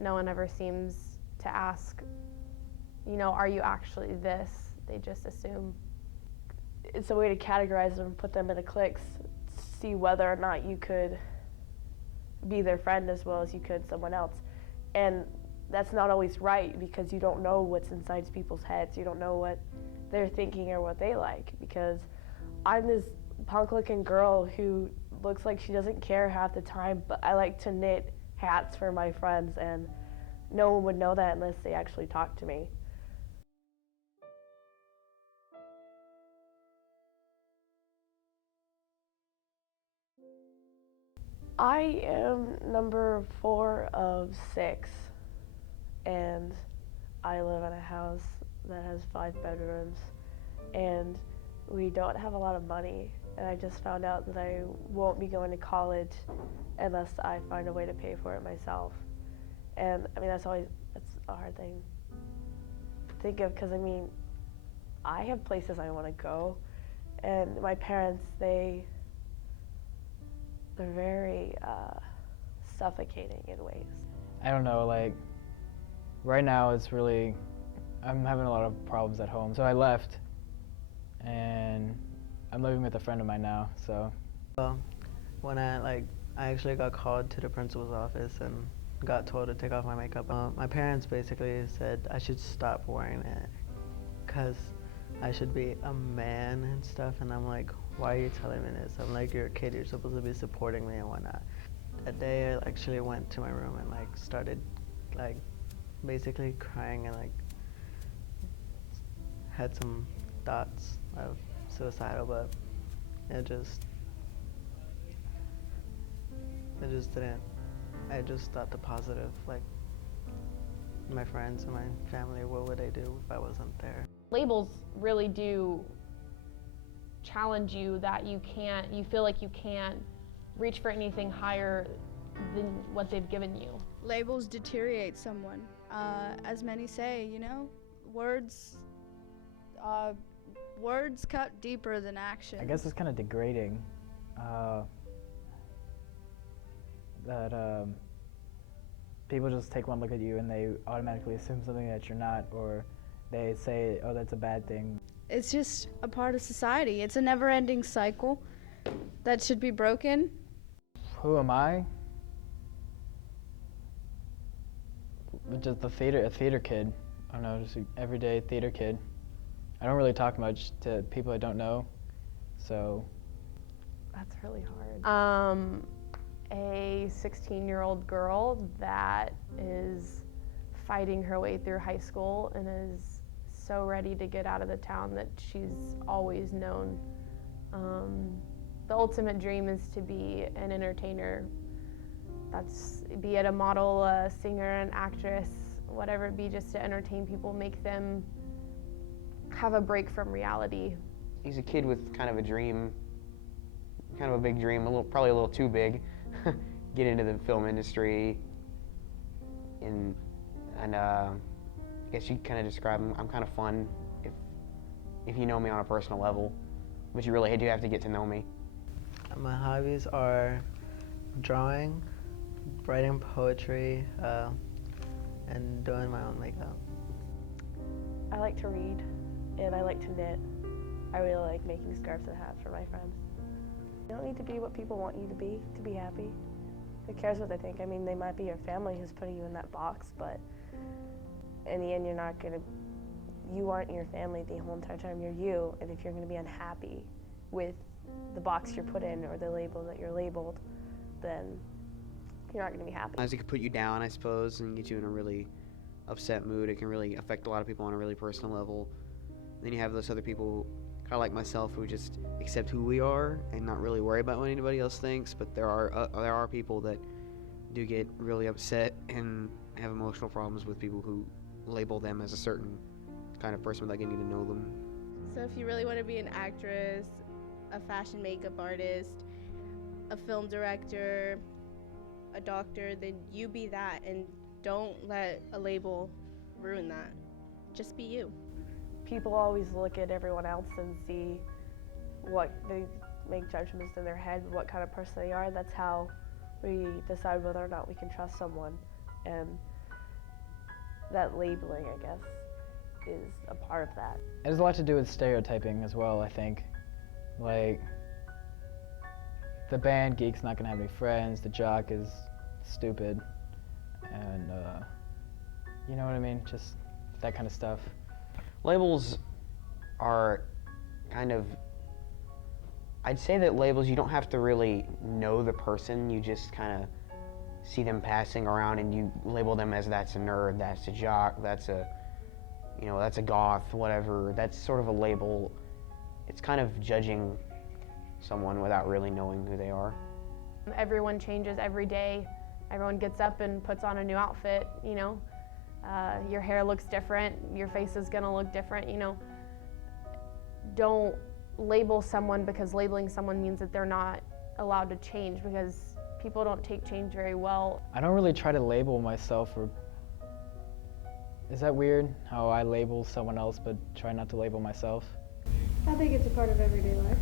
no one ever seems to ask, you know, are you actually this? They just assume. It's a way to categorize them, put them into cliques, see whether or not you could be their friend as well as you could someone else. And that's not always right because you don't know what's inside people's heads. You don't know what they're thinking or what they like, because I'm this punk-looking girl who looks like she doesn't care half the time, but I like to knit hats for my friends, and no one would know that unless they actually talk to me. I am number 4 of 6, and I live in a house that has 5 bedrooms, and we don't have a lot of money, and I just found out that I won't be going to college unless I find a way to pay for it myself. And I mean, that's a hard thing to think of, because I mean, I have places I want to go, and my parents, they're very suffocating in ways. I don't know, like, right now it's really, I'm having a lot of problems at home. So I left, and I'm living with a friend of mine now, so. When I actually got called to the principal's office and got told to take off my makeup. My parents basically said I should stop wearing it because I should be a man and stuff, and I'm like, why are you telling me this? I'm like, you're a kid, you're supposed to be supporting me and whatnot. That day I actually went to my room and like started like basically crying and like had some thoughts of suicidal, but it just didn't. I just thought the positive, like my friends and my family, what would they do if I wasn't there? Labels really do challenge you, that you feel like you can't reach for anything higher than what they've given you. Labels deteriorate someone. As many say, you know, words cut deeper than actions. I guess it's kind of degrading that people just take one look at you and they automatically assume something that you're not, or they say, oh, that's a bad thing. It's just a part of society. It's a never-ending cycle that should be broken. Who am I? Just a theater kid. I don't know, just an everyday theater kid. I don't really talk much to people I don't know, so. That's really hard. A 16-year-old girl that is fighting her way through high school and is so ready to get out of the town that she's always known. The ultimate dream is to be an entertainer. Be it a model, a singer, an actress, whatever it be, just to entertain people, make them have a break from reality. He's a kid with kind of a dream, kind of a big dream, probably a little too big. Get into the film industry, and I guess you kind of describe him. I'm kind of fun if you know me on a personal level, but you really do have to get to know me. My hobbies are drawing, writing poetry, and doing my own makeup. I like to read, and I like to knit. I really like making scarves and hats for my friends. You don't need to be what people want you to be happy. Who cares what they think? I mean, they might be your family who's putting you in that box, but in the end, you aren't your family the whole entire time. You're you, and if you're gonna be unhappy with the box you're put in or the label that you're labeled, then you're not gonna be happy. It could put you down, I suppose, and get you in a really upset mood. It can really affect a lot of people on a really personal level. Then you have those other people, kind of like myself, who just accept who we are and not really worry about what anybody else thinks. But there are people that do get really upset and have emotional problems with people who label them as a certain kind of person without getting to know them. So if you really want to be an actress, a fashion makeup artist, a film director, a doctor, then you be that, and don't let a label ruin that. Just be you. People always look at everyone else and see what they make judgments in their head, what kind of person they are. That's how we decide whether or not we can trust someone. And that labeling, I guess, is a part of that. It has a lot to do with stereotyping as well, I think. Like, the band geek's not gonna have any friends, the jock is stupid, and you know what I mean? Just that kind of stuff. Labels are kind of, I'd say that labels, you don't have to really know the person, you just kind of see them passing around and you label them as that's a nerd, that's a jock, that's a, you know, that's a goth, whatever. That's sort of a label. It's kind of judging someone without really knowing who they are. Everyone changes every day. Everyone gets up and puts on a new outfit, you know. Your hair looks different, your face is gonna look different, you know. Don't label someone because labeling someone means that they're not allowed to change, because people don't take change very well. I don't really try to label myself, or is that weird, how I label someone else but try not to label myself? I think it's a part of everyday life.